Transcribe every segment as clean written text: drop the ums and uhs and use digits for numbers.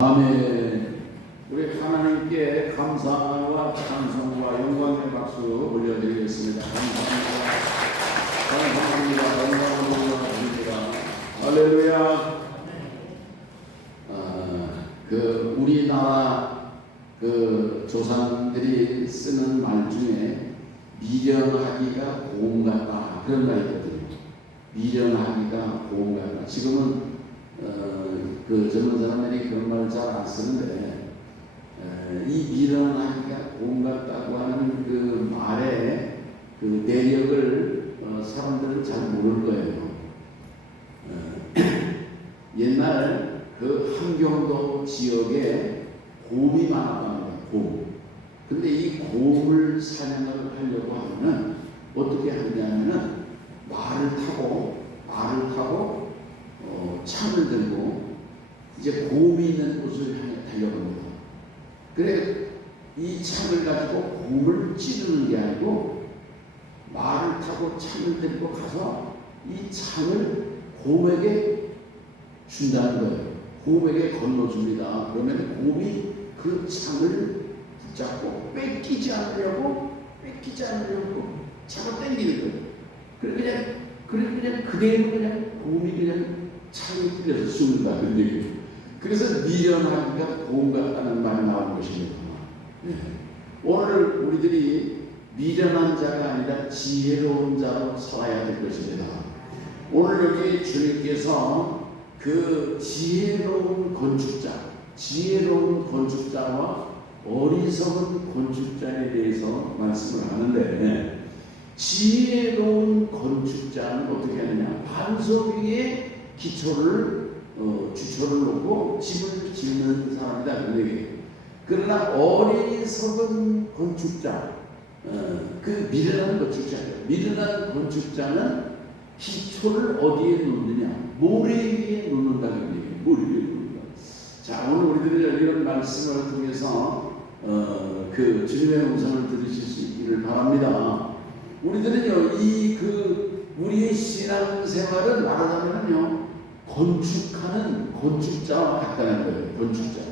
아멘. 우리 하나님께 감사와 찬송과 영광의 박수 올려드리겠습니다. 감사합니다. 감사합니다. 영광을 올려드립니다. 할렐루야. 우리나라 조상들이 쓰는 말 중에 미련하기가 고음 같다 그런 말이 있거든요. 미련하기가 고음 같다. 지금은 젊은 사람들이 그런 말을 잘 안 쓰는데, 이 미련하기가 고음 같다고 하는 그 말의 그 내력을 사람들은 잘 모를 거예요. 옛날 그 함경도 지역에 곰이 많았답니다. 곰. 근데 이 곰을 사냥을 하려고 하면은 어떻게 하냐면은 말을 타고 창을 들고 이제 곰이 있는 곳을 향해 달려갑니다. 그래 이 창을 가지고 곰을 찌르는 게 아니고 말을 타고 창을 들고 가서 이 창을 곰에게 준다는 거예요. 곰에게 건너줍니다. 그러면 곰이 그 창을 붙잡고 뺏기지 않으려고 잡아 당기는 거예요. 그냥 그대로 그냥 곰이 그냥 창에 끌려서 죽는다. 그래서 미련하기가 고음 같다는 말이 나오는 것입니다. 오늘 우리들이 미련한 자가 아니라 지혜로운 자로 살아야 될 것입니다. 오늘 여기 주님께서 그 지혜로운 건축자와 어리석은 건축자에 대해서 말씀을 하는데, 지혜로운 건축자는 어떻게 하느냐? 반석 위에 주초를 놓고 집을 짓는 사람이다. 그러나 어리석은 건축자, 미련한 건축자는 기초를 어디에 놓느냐? 모래 위에 놓는다는 얘기예요. 모래 위에 놓는다. 자, 오늘 우리들이 이런 말씀을 통해서 주님의 음성을 들으실 수 있기를 바랍니다. 우리들은요, 우리의 신앙생활을 말하자면요, 건축하는 건축자와 같다는 거예요. 건축자.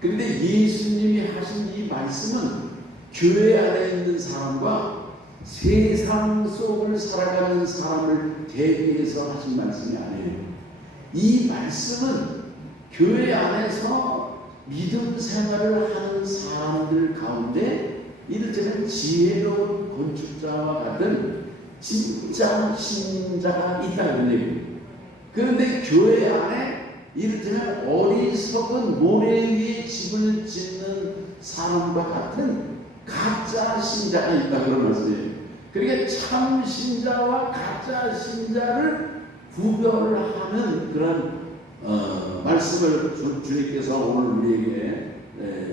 그런데 예수님이 하신 이 말씀은 교회 안에 있는 사람과 세상 속을 살아가는 사람을 대비해서 하신 말씀이 아니에요. 이 말씀은 교회 안에서 믿음 생활을 하는 사람들 가운데 이를테면 지혜로운 건축자와 같은 진짜 신자가 있다는 얘기예요. 그런데 교회 안에 이를테면 어리석은 모래 위에 집을 짓는 사람과 같은 가짜 신자가 있다 그런 말씀이에요. 그러니까 참 신자와 가짜 신자를 구별하는 그런 말씀을 주님께서 오늘 우리에게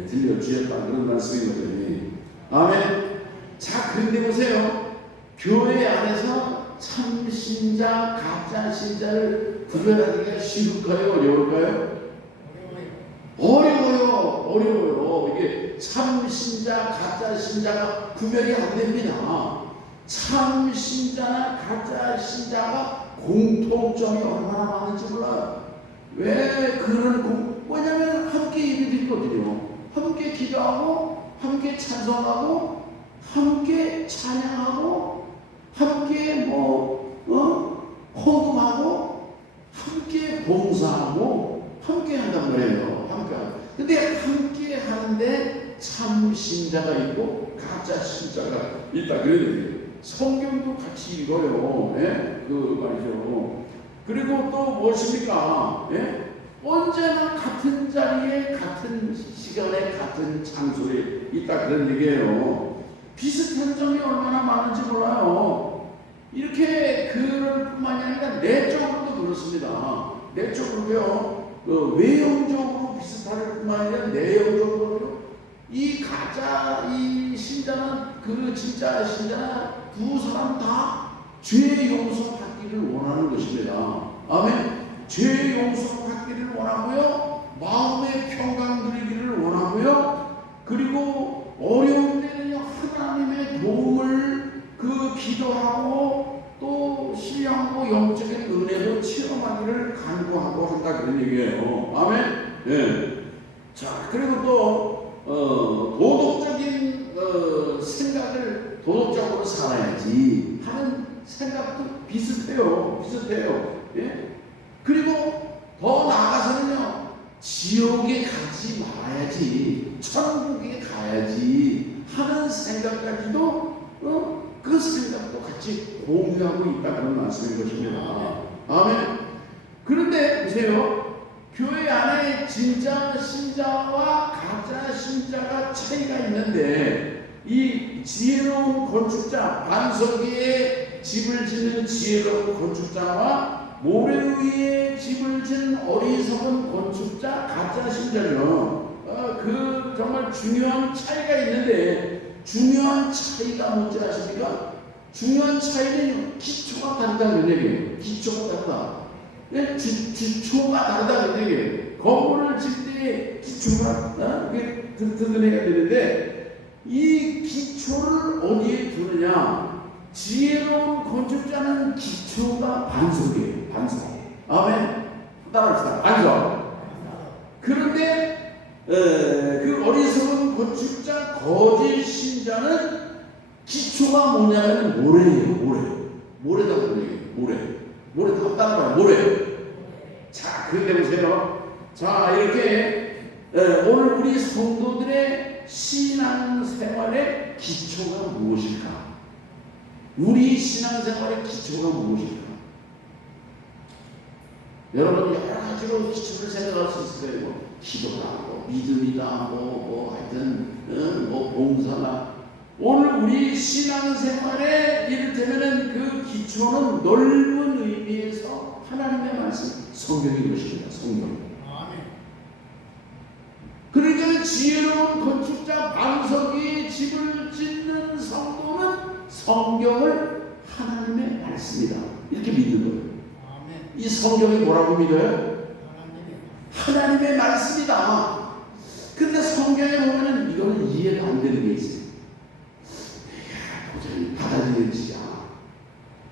들려주셨다 그런 말씀이거든요. 아멘. 자, 그런데 보세요. 교회 안에서 참 신자, 가짜 신자를 구별하기가 쉬울까요? 어려울까요? 어려워요. 이게 참 신자, 가짜 신자가 구별이 안 됩니다. 참 신자나 가짜 신자가 공통점이 얼마나 많은지 몰라요. 왜냐면 함께 예배드리거든요. 함께 기도하고, 함께 찬송하고, 함께 찬양하고, 함께 헌금하고, 함께 봉사하고, 함께 한단 말이에요. 근데 함께 하는데 참 신자가 있고 가짜 신자가 있다. 그래요. 성경도 같이 읽어요. 그 말이죠. 그리고 또 무엇입니까? 언제나 같은 자리에, 같은 시간에, 같은 장소에 있다 그런 얘기예요. 비슷한 점이 얼마나 많은지 몰라요. 이렇게 그럴 뿐만이 아니라 내적으로도 그렇습니다. 내적으로요. 외형적으로 비슷할 뿐만 아니라 내용적으로 이 신자는 진짜 신자는 두 사람 다 죄 용서받기를 원하는 것입니다. 아멘. 죄 용서받기를 원하고요, 마음의 평강 누리기를 원하고요, 그리고 어려운 때는 하나님의 도움을 기도하고 또 신령하고 영적인 은혜도 체험하기를 간구하고 한다 그런 얘기예요. 아멘. 자, 그리고 또 도덕적인 생각을 도덕적으로 살아야지 하는 생각도 비슷해요. 예? 그리고 더 나아가서는요, 지옥에 가지 말아야지, 천국에 가야지 하는 생각까지도 그 생각도 같이 공유하고 있다, 그런 말씀인 것입니다. 아멘. 그런데 보세요. 교회 안에 진짜 신자와 가짜 신자가 차이가 있는데, 이 지혜로운 건축자, 반석 위에 집을 짓는 지혜로운 건축자와 모래 위에 집을 짓는 어리석은 건축자, 가짜 신자죠. 그 정말 중요한 차이가 있는데, 중요한 차이가 뭔지 아십니까? 중요한 차이는 기초가 다르다는 얘기예요. 기초가 다르다. 기초가 다르다는 얘기예요. 건물을 짓을 때 기초가 든든해야 되는데, 이 기초를 어디에 두느냐? 지혜로운 건축자는 기초가 반석이에요. 반석. 아멘. 따라합시다. 반석. 그런데 그 어리석은 건축자, 거짓 신자는 기초가 뭐냐면 모래예요. 모래다 그래요. 모래 다 따라가요. 모래. 자, 그런데 보세요. 자, 이렇게 오늘 우리 성도들의 신앙생활의 기초가 무엇일까? 우리 신앙생활의 기초가 무엇일까? 여러분 여러 가지로 기초를 생각할 수 있을 거예요. 기도다, 믿음이다, 하여튼 봉사다. 오늘 우리 신앙생활에 이를테면 그 기초는 넓은 의미에서 하나님의 말씀, 성경인 것입니다. 성경. 그러니까 지혜로운 건축자, 반석 위에 집을 짓는 성도는 성경을 하나님의 말씀이다, 이렇게 믿는 거예요. 이 성경이 뭐라고 믿어요? 하나님의 말씀이다. 근데 성경에 보면은 이거는 이해가 안 되는 게 있어요. 도저히 받아들여지지 않아.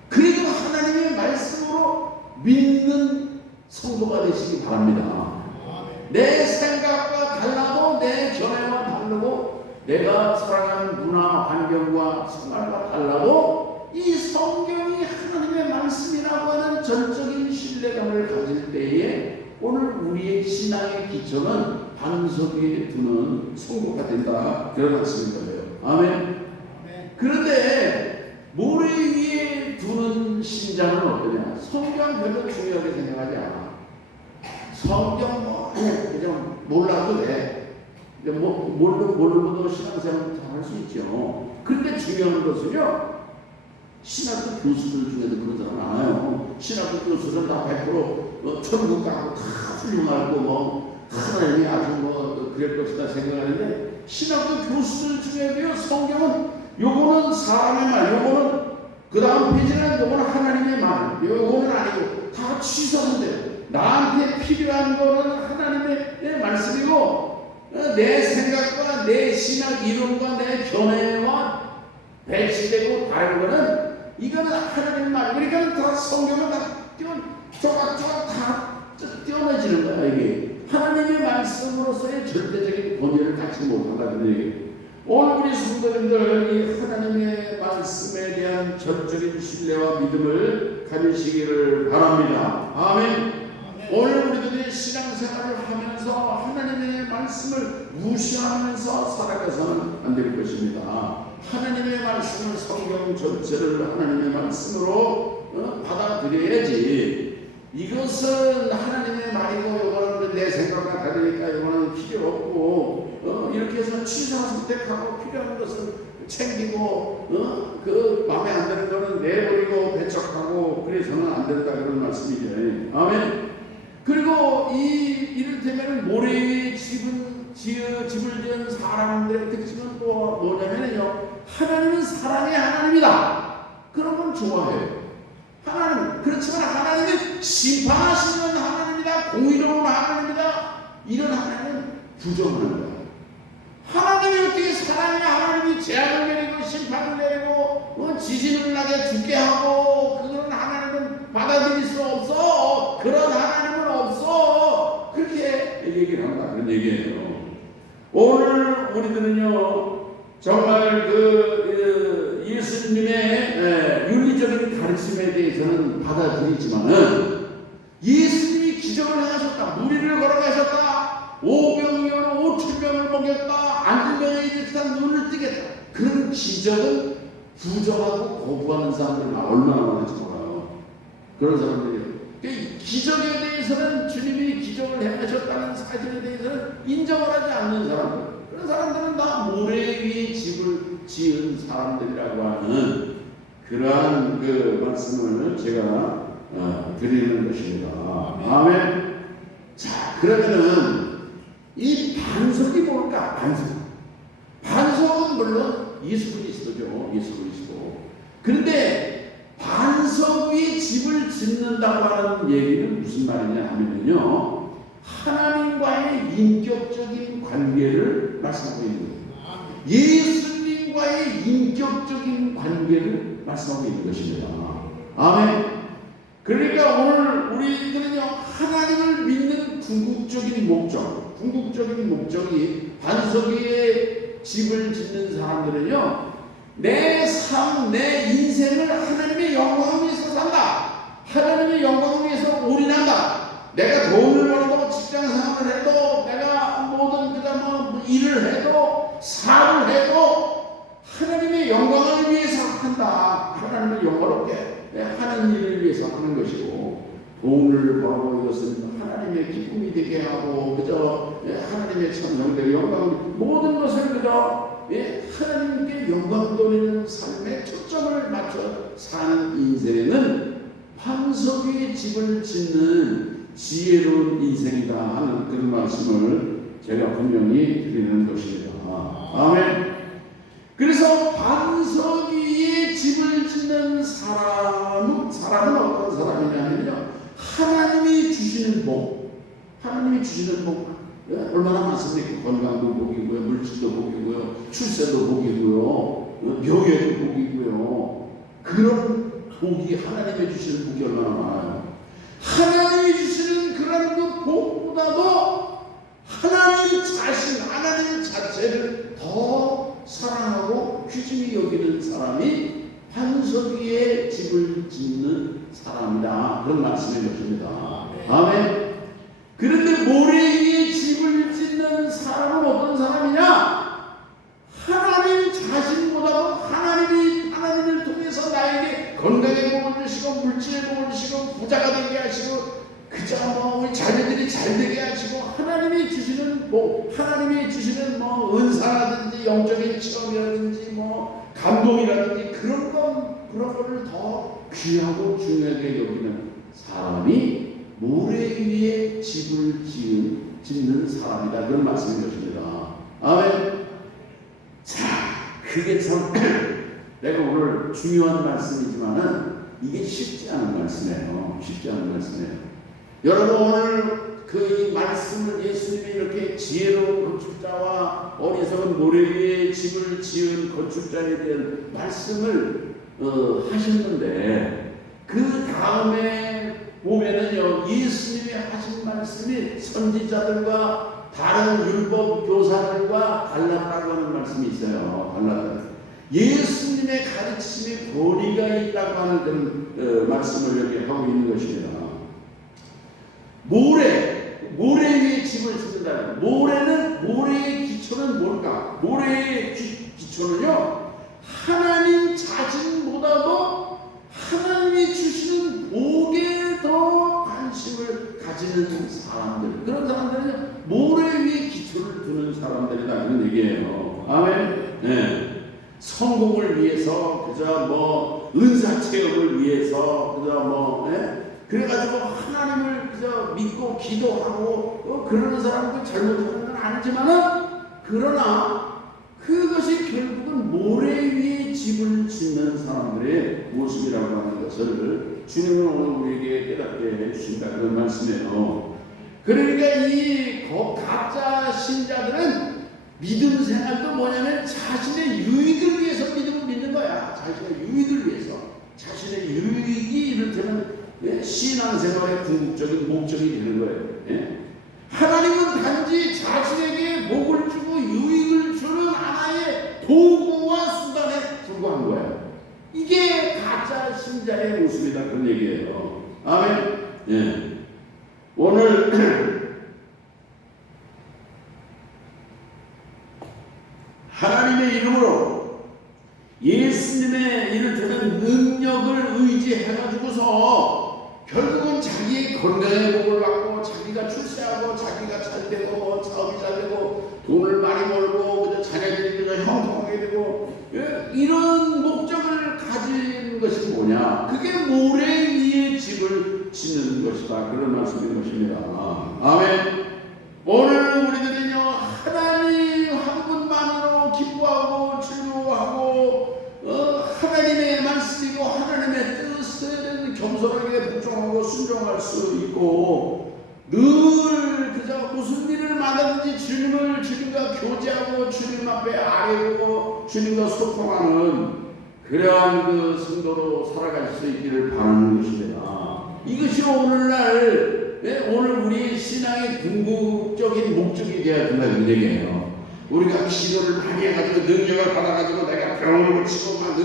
그래도 하나님의 말씀으로 믿는 성도가 되시기 바랍니다. 내 생각과 달라도, 내 견해와 다르고, 내가 살아가는 문화, 환경과 생활과 달라도 이 성경이 하나님의 말씀이라고 하는 전적인 신뢰감을 가질 때에 오늘 우리의 신앙의 기초는 반석 위에 두는 성도가 된다, 그런 말씀인 거예요. 아멘. 그런데 모래 위에 두는 신자는 어떠냐? 성경 별로 중요하게 생각하지 않아. 성경 그냥 몰라도 돼. 모르고도 신앙생활 잘할 수 있죠. 그런데 중요한 것은요, 신학교 교수들 중에도 그런 사람 많아요. 신학교 교수들은 다 100% 천국 가고 다 훌륭하고 하나님이 아주 그럴 것이다 생각하는데, 신학교 교수들 중에도요, 성경은 요거는 사람의 말, 요거는 그 다음 페이지는 요거는 하나님의 말, 요거는 아니고 다 취소한대요. 나한테 필요한 거는 하나님의 말씀이고, 내 생각과 내 신학 이론과 내 견해와 배치되고 다른 거는 이거는 하나님의 말. 그러니까 다 성경은 다 조각조각 다 떼어내지는 거야. 이게 하나님의 말씀으로서의 절대적인 권위를 갖지 못한다는 얘기예요. 오늘 우리 성도님들 이 하나님의 말씀에 대한 전적인 신뢰와 믿음을 가지시기를 바랍니다. 아멘. 오늘 우리들이 신앙생활을 하면서 하나님의 말씀을 무시하면서 살아가서는 안 될 것입니다. 하나님의 말씀을, 성경 전체를 하나님의 말씀으로 받아들여야지, 이것은 하나님의 말이고 이거는 내 생각과 다르니까 이거는 필요 없고 이렇게 해서 취사 선택하고 필요한 것은 챙기고 그 마음에 안 드는 거는 내버리고 배척하고 그래서는 안 된다, 그런 말씀이죠. 아멘. 그리고 이를테면 모래 위에 집을 지은 사람들의 특징은 또 뭐냐면요, 하나님은 사랑의 하나님이다. 그런 건 좋아해요. 하나님, 그렇지만 하나님은 심판하시는 하나님이다, 공의로운 하나님이다, 이런 하나님은 부정하는 거예요. 하나님이 어떻게 사랑의 하나님이 재앙을 내리고 심판을 내리고 지진을 나게 죽게 하고, 그런 하나님은 받아들일 수 없어. 그런 하나님은 없어. 그렇게 얘기를 한다 그런 얘기예요. 오늘 우리들은요 정말 예수님의 윤리적인 가르침에 대해서는 받아들이지만은 예수님이 기적을 행하셨다, 무리를 걸어가셨다, 오병이어로 5,000명을 먹였다, 앉으면 이렇게 눈을 뜨겠다, 그런 기적은 부정하고 거부하는 사람들이 얼마나 많은지 몰라요. 그런 사람들이요. 기적에 대해서는 주님이 기적을 행하셨다는 사실에 대해서는 인정을 하지 않는 사람들, 그런 사람들은 다 모래 위에 집을 지은 사람들이라고 하는 그러한 말씀을 제가 드리는 것입니다. 아멘. 자, 그러면은 이 반석이 뭘까? 반석은 물론 예수 그리스도죠. 예수 그리스도. 그런데 반석 위에 집을 짓는다고 하는 얘기는 무슨 말이냐 하면요, 하나님과의 인격적인 관계를 말씀하고 있는 거예요. 예수님과의 인격적인 관계를 말씀하고 있는 것입니다. 아멘. 그러니까 오늘 우리들은요, 하나님을 믿는 궁극적인 목적이 반석 위에 집을 짓는 사람들은요, 내 삶, 내 인생을 하나님의 영광을 위해서 산다. 하나님의 영광을 위해서 올인한다. 내가 돈을 벌고 직장 생활을 해도, 내가 모든 일을 해도, 사업을 해도 하나님의 영광을 위해서 한다. 하나님을 영광롭게 하는 일을 위해서 하는 것이고, 돈을 벌고 이것은 하나님의 기쁨이 되게 하고, 그저 하나님의 천성들의 영광, 모든 것을 그저 하나님께 영광 돌리는 삶에 초점을 맞춰 사는 인생에는 반석 위에 집을 짓는 지혜로운 인생이다 하는 그런 말씀을 제가 분명히 드리는 것입니다. 아멘. 그래서 반석 위에 집을 짓는 사람은 어떤 사람이냐면요, 하나님이 주시는 복, 얼마나 많습니까? 건강도 복이고요, 물질도 복이고요, 출세도 복이고요, 명예도 복이고요. 그런 복이, 하나님이 주시는 복이 얼마나 많아요. 하나님이 주시는 그런 그 복보다도 하나님 자체를 더 사랑하고 귀중히 여기는 사람이 반석 위에 집을 짓는 사람이다, 그런 말씀인 것입니다. 아멘. 그런데 모래 위에 집을 짓는 사람은 어떤 사람이냐? 하나님 자신보다도 하나님을 통해서 나에게 건강의 복을 주시고, 물질의 복을 주시고, 부자가 되게 하시고, 그저 우리 자녀들이 잘 되게 하시고, 하나님이 주시는 복, 하나님이 주시는 은사라든지 영적인 체험이라든지 감동이라든지 그런 거를 더 귀하고 중요하게 여기는 사람이 모래 위에 집을 짓는 사람이다, 그런 말씀인 것입니다. 아멘. 자, 그게 참 내가 오늘 중요한 말씀이지만은 이게 쉽지 않은 말씀이에요. 여러분, 오늘 그 말씀을 예수님이 이렇게 지혜로운 건축자와 어리석은 모래 위에 집을 지은 건축자에 대한 말씀을 하셨는데, 그 다음에 보면은요, 예수님이 하신 말씀이 선지자들과 다른 율법 교사들과 달랐다고 하는 말씀이 있어요. 예수님의 가르침에 권위가 있다고 하는 그런 말씀을 여기 하고 있는 것입니다. 모래 위에 집을 짓는다. 모래의 기초는 뭘까? 모래의 기초는요, 하나님 자신보다도 하나님이 주시는 복에 더 관심을 가지는 사람들, 그런 사람들은 모래 위에 기초를 두는 사람들이다, 이런 얘기예요. 아멘. 네. 성공을 위해서, 그저 은사 체험을 위해서, 그저 그래가지고 하나님을 그저 믿고 기도하고 그러는 사람도 잘못하는 건 아니지만은, 그러나 그것이 결국은 모래 위에 집을 짓는 사람들의 모습이라고 하는 것을 주님은 오늘 우리에게 깨닫게 해주신다, 그런 말씀이에요. 그러니까 이 가짜 신자들은 믿음 생활도 뭐냐면 자신의 유익을 위해서 믿음을 믿는 거야. 자신의 유익을 위해서. 자신의 유익이 이를테면 신앙생활의 궁극적인 목적이 되는 거예요. 하나님은 단지 자신에게 복을 주고 유익을 주는 하나의 도구와 수단에 불과한 거예요. 이게 가짜 신자의 모습이다, 그런 얘기예요. 아멘. 예. 오늘 하나님의 이름으로 예수님의 이를테면 능력을 의지해가지고서 결국은 자기의 건강의 복을 받고 자기가 출세하고 자기가 잘 되고 사업이 잘 되고 돈을 많이 벌고 자녀들이 형통하게 되고 이런 목적을 가진 것이 뭐냐? 그게 모래 위에 집을 짓는 것이다, 그런 말씀인 것입니다. 아멘. 오늘 우리들은요, 하나님 한 분만으로 기뻐하고 즐거워하고 하나님의 말씀이고 하나님의 뜻을 겸손하게 복종하고 순종할 수 있고, 늘 그저 무슨 일을 만나든지 주님과 교제하고 주님 앞에 아뢰고 주님과 소통하는 그러한 그 성도로 살아갈 수 있기를 바라는 것입니다. 이것이 오늘날 오늘 우리 신앙의 궁극적인 목적이 되어야 된다는 얘기예요. 우리가 기도를 많이 해가지고 능력을 받아가지고 내가 병을 고치고 막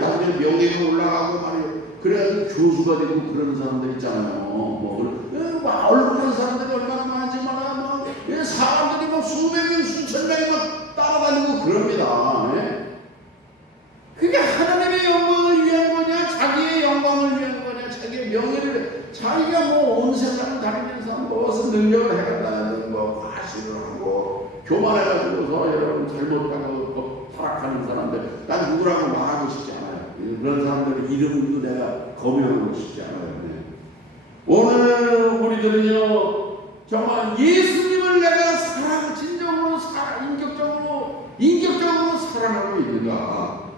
나중에 명예가 올라가고 말이에요. 그래가지고 교수가 되고 그런 사람들 있잖아요. 얼굴은 사람들이 얼마나 많지만 사람들이 막 수백 명 수천 명이 막 따라다니고 그럽니다. 그게 하나님의 영광을 위한 거냐, 자기의 영광을 위한 거냐, 자기의 명예를, 자기가 온 세상을 다니면서 무슨 능력을 해간다는 거 과시를 하고 교만해가지고서 여러분 잘못하고 타락하는 사람들, 난 누구라고 말하고 싶지 않아요. 그런 사람들의 이름도 내가 거부하고 싶지 않아요. 오늘 우리들은요, 정말 예수님을 내가 진정으로 인격적으로 사랑하고 있는가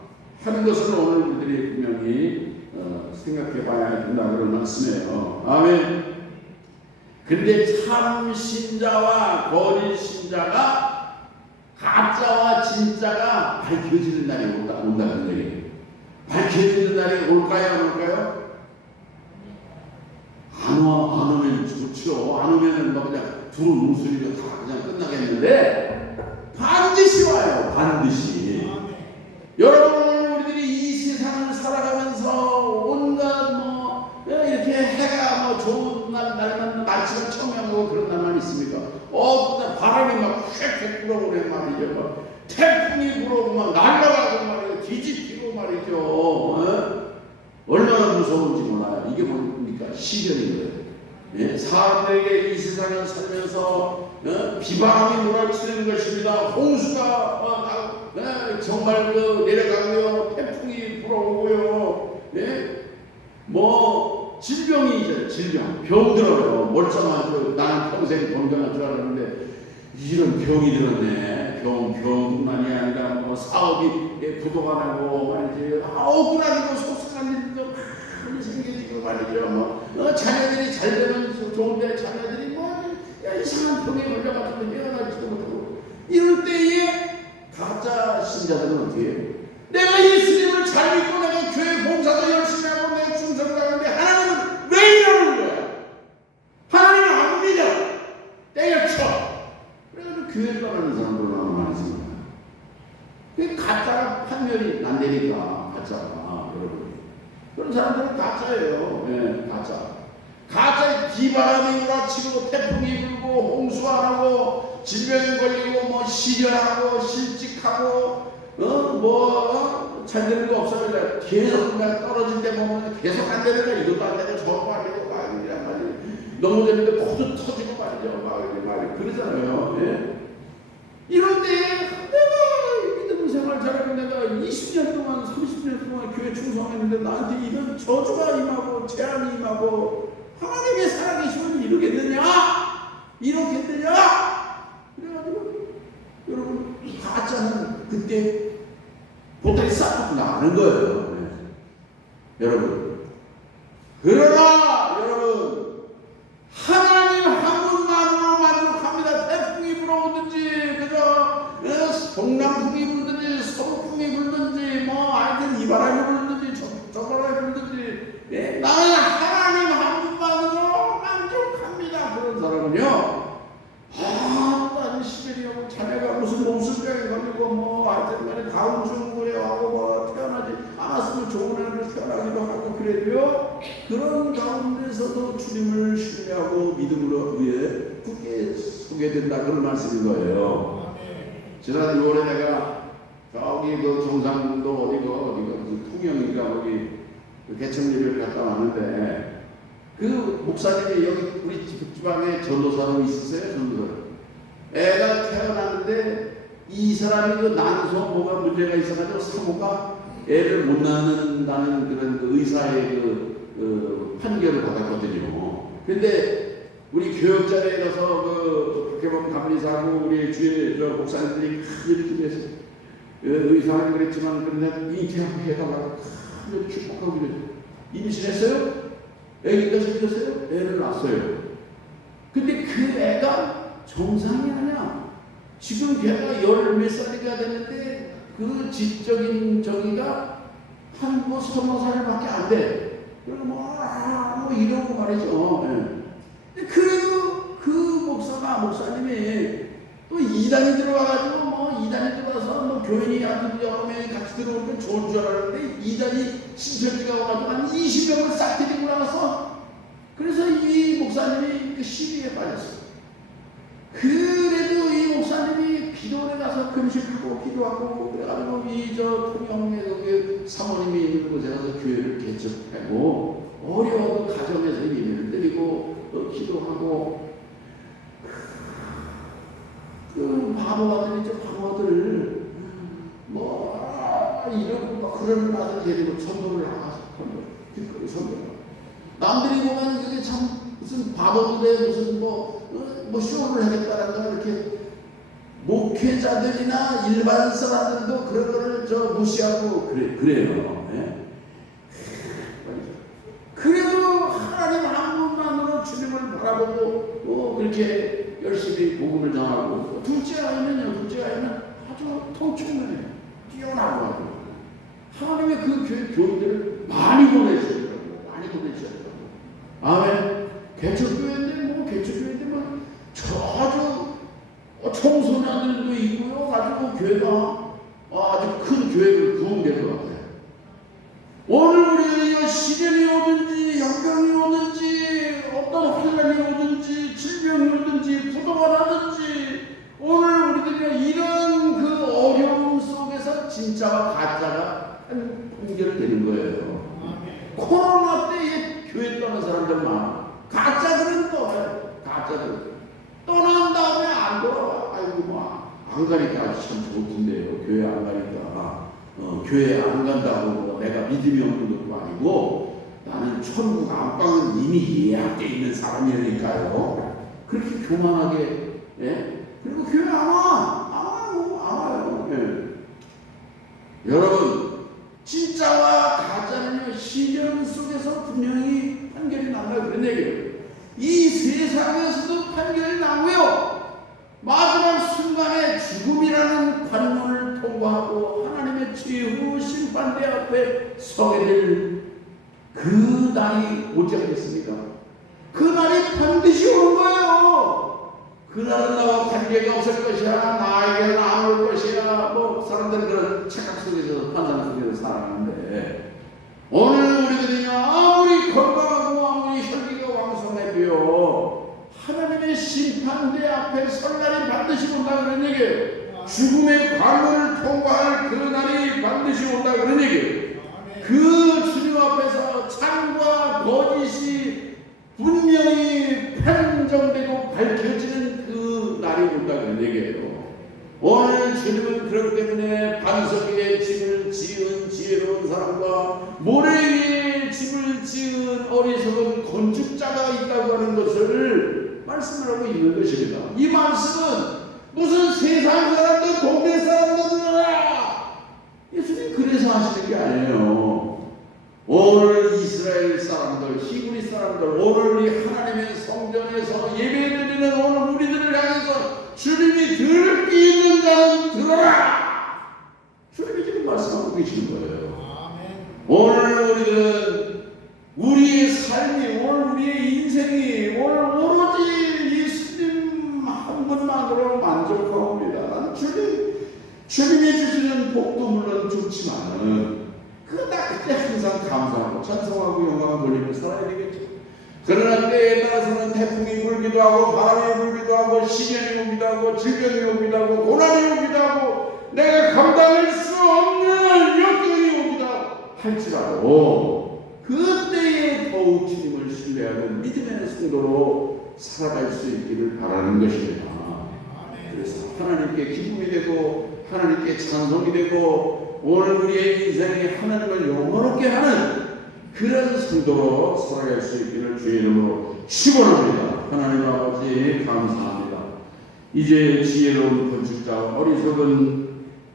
하는 것을 오늘 우리들이 분명히 생각해 봐야 된다, 그런 말씀이에요. 아멘. 근데 참 신자와 거짓 신자가, 가짜와 진짜가 밝혀지는 날이 온다는 얘기예요. 밝혀지는 날이 올까요, 안 올까요? 안 오면 좋죠. 안 오면은 뭐 그냥 두루 눈소리로 다 그냥 끝나겠는데, 반드시 와요. 반드시. 여러분, 우리들이 이 세상을 살아가면서 온갖 이렇게 해가 좋은 날만 날씨가 청명하고 그런 날만 있습니까? 어떤 날 바람이 막 휙휙 불어오는 말이죠. 태풍이 불어오고 막 날아가고 말이죠. 뒤집히고 말이죠. 얼마나 무서운지 몰라요. 이게 뭡니까? 시련인 거예요. 사람들에게 이 세상을 살면서 비바람이 몰아치는 것입니다. 홍수가 정말 내려가고요, 태풍이 불어오고요, 질병이죠. 병 들어요. 멀쩡한 나는 평생 건강할 줄 알았는데 이런 병이 들었네. 병뿐만이 아니라 사업이 부도가 나고 말이지, 억울하고 속상한 일도 많이 생겨지고 말이죠. 자녀들이 잘 되면 좋은데 자녀들이 이상한 병에 걸려가지고 깨어나지도 못하고, 이럴 때에 가짜 신자들은 어떻게 해요? 내가 예수님을 잘 믿고 내가 교회 봉사도 열심히 하고 내가 충성을 하는데 하나님은 왜 이러는 거야? 하나님은 안 믿어. 때려쳐. 그래가지고 교회 떠나는 사람들 너무 많이 있습니다. 그 가짜가 판별이 안 되니까, 가짜가, 여러분. 그런 사람들은 가짜예요. 가짜에 비바람이 몰아치고 태풍이 불고 홍수 안 하고 질병이 걸리고 시련하고 실직하고 잘 되는 거 없어요. 계속 그냥 떨어질 때 보면 계속 안 되는 거야. 이것도 안 되고 저것도 안 되고 말이야. 넘어졌는데 코도 터지고 말이죠. 그러잖아요. 이럴 때 내가 믿음 생활 잘하고 내가 20년 동안 30년 동안 교회 충성했는데 나한테 이런 저주가 임하고 재앙이 임하고 하나님의 살아계시면 이러겠느냐? 그래가지고 여러분, 가짜는 그때 보따리 싹 나가는 거예요. 여러분, 그러나 여러분, 하나님 한 분만으로 만족합니다. 태풍이 불어오든지 동남풍이 불든지 서풍이 불든지 하여튼 이 바람이 불든지 저 바람이 불든지 나는 하나님 한 분만으로 만족합니다. 그런 사람은 무슨 몸술병에 걸리고 뭐 하여튼 간에 다운증후군에 하고 뭐 태어나지 않았으면 좋은 애를 태어나기도 하고 그래도요, 그런 가운데서도 주님을 신뢰하고 믿음으로 위에 굳게 서게 된다, 그런 말씀인 거예요. 지난 6월에 내가 저기 그 경상북도 어디가 무슨 통영인가 거기 그 개천리를 갔다 왔는데, 그 목사님이 여기 우리 지방에 전도사로 있었어요. 전도사. 애가 태어났는데 이 사람이 그 난소 뭐가 문제가 있어가지고 사모가 애를 못 낳는다는 그런 그 의사의 그 판결을 받았거든요. 근데 우리 교역자리에 가서 그렇게 보면 감리사하고 우리 주의 목사님들이 이렇게 해서 의사는 그랬지만 그런데 잉태해가지고 큰 축복하고 그래. 임신했어요? 애기가 생겼어요? 애를 낳았어요. 근데 그 애가 정상이 아니야. 지금 걔가 10몇 살이가 됐는데 그 지적인 저기가 한 뭐 30살밖에 안 돼. 그리고 뭐 이러고 말이죠. 네. 그래도 그 목사님이 또 이단이 들어와가지고 뭐 이단이 들어와서 뭐 교인이 한 여러 명이 같이 들어오면 좋은 줄 알았는데 이단이 신천지가 와가지고 한 20명을 싹 데리고 나가서, 그래서 이 목사님이 그 시비에 빠졌어요. 그래도 이 목사님이 기도원에 가서 금식하고 기도하고 그래가지고 이 저 통영에 그 사모님이 있는 곳에 가서 교회를 개척하고 어려워도 가정에서 예배를 드리고 기도하고, 그 바보가들이 저 바보들 뭐 이러고 막 그런 아들 데리고 전도를 나가서 길거리 전도를. 남들이 보면 이게 참 무슨 바보들의 무슨 뭐 쇼를 하겠다라는 이렇게 목회자들이나 일반 사람들도 그런 거를 저 무시하고 그래요. 네? 그래도 하나님 한 분만으로 주님을 바라보고 그렇게 열심히 복음을 전하고, 둘째 아이는 아주 통충을 뛰어나고 하나님의 그 교인들을 많이 보내셔야 되고 많이 보내셔야 되고. 아멘. 개척교회인데 뭐 아주 청소년들도 있고요. 가지고 교회가 아주 큰 교회를 구성될 것 같아요. 오늘 우리가 시련이 오든지 역경이 오든지 어떤 환난이 오든지 질병이 오든지 부도가 나든지, 오늘 우리들이 이런 그 어려움 속에서 진짜와 가짜가 분별되는 거예요. 코로나 때에 교회 떠난 사람들 많아. 가짜들은 떠나요. 가짜들 떠난 다음에 안 돌아와. 아이고 뭐 안 가니까 참 좋던데요. 교회 안 가니까 교회 안 간다고 내가 믿음이 없는 것도 아니고 나는 천국 안방은 이미 예약돼 있는 사람이니까요. 그렇게 교만하게, 예? 그리고 교회 안 와요. 예. 여러분, 진짜와 가짜는요 시련 속에서 분명히 판결이 나와요. 그런 얘기예요. 이 세상에서도 판결이 나고요, 마지막 순간에 죽음이라는 관문을 통과하고 하나님의 최후 심판대 앞에 서게 될 그 날이 오지 않겠습니까? 그 날이 반드시 오는 거예요. 그날은 나와 관계가 없을 것이야. 나에게는 안 올 것이야. 뭐 사람들은 그런 착각 속에서, 환상 속에서 살아가는데, 오늘 우리들이 아무리 건강하고 아무리 혈기가 왕성해도요 하나님의 심판대 앞에 설 날이 반드시 온다 그런 얘기예요. 죽음의 관문을 통과할 그 날이 반드시 온다 그런 얘기예요. 그 주님 앞에서 참과 거짓이 분명히 판정되고 밝혀지는 그 날이 온다 그런 얘기예요. 오늘 주님은 그렇기 때문에 반석 위에 집을 지은 지혜로운 사람과 모래 위에 집을 지은 어리석은 건축자가 있다고 하는 것을 말씀을 하고 있는 것입니다. 이 말씀은 무슨 세상 사람들, 동네 사람들이라 예수님 그래서 하시는 게 아니에요. 오늘 이스라엘 사람들, 히브리 사람들, 오늘 이 하나님의 성전에서 예배드리는 오늘 우리들을 향해서 주님이 들을 게 있는 자는 들어라! 주님이 지금 말씀하고 계시는 거예요. 오늘 우리들은 우리의 삶이, 오늘 우리의 인생이 오늘 오로지 예수님 한 분만으로 만족합니다. 난 주님 주님이 주시는 복도 물론 좋지만은 그때 항상 감사하고 찬송하고 영광을 돌리며 살아야 되겠죠. 그러나 때에 따라서는 태풍이 불기도 하고 바람이 불기도 하고 시련이 오기도 하고 질병이 오기도 하고 고난이 오기도 하고 내가 감당할 수 없는 역경이 오기도 할지라도 그때에 더욱 주님을 신뢰하는 믿음의 성도로 살아갈 수 있기를 바라는 것입니다. 그래서 하나님께 기쁨이 되고 하나님께 찬송이 되고 오늘 우리의 인생이 하나님을 영원하게 하는 그런 성도로 살아갈 수 있기를 주의 이름으로 축원합니다. 하나님 아버지 감사합니다. 이제 지혜로운 건축자 어리석은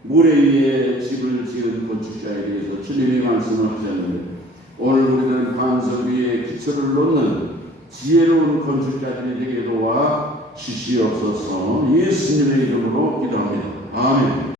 모래 위에 집을 지은 건축자에 대해서 주님이 말씀하셨는데 오늘 우리들은 반석 위에 기초를 놓는 지혜로운 건축자들이 되게 도와 주시옵소서. 예수님의 이름으로 기도합니다. 아멘.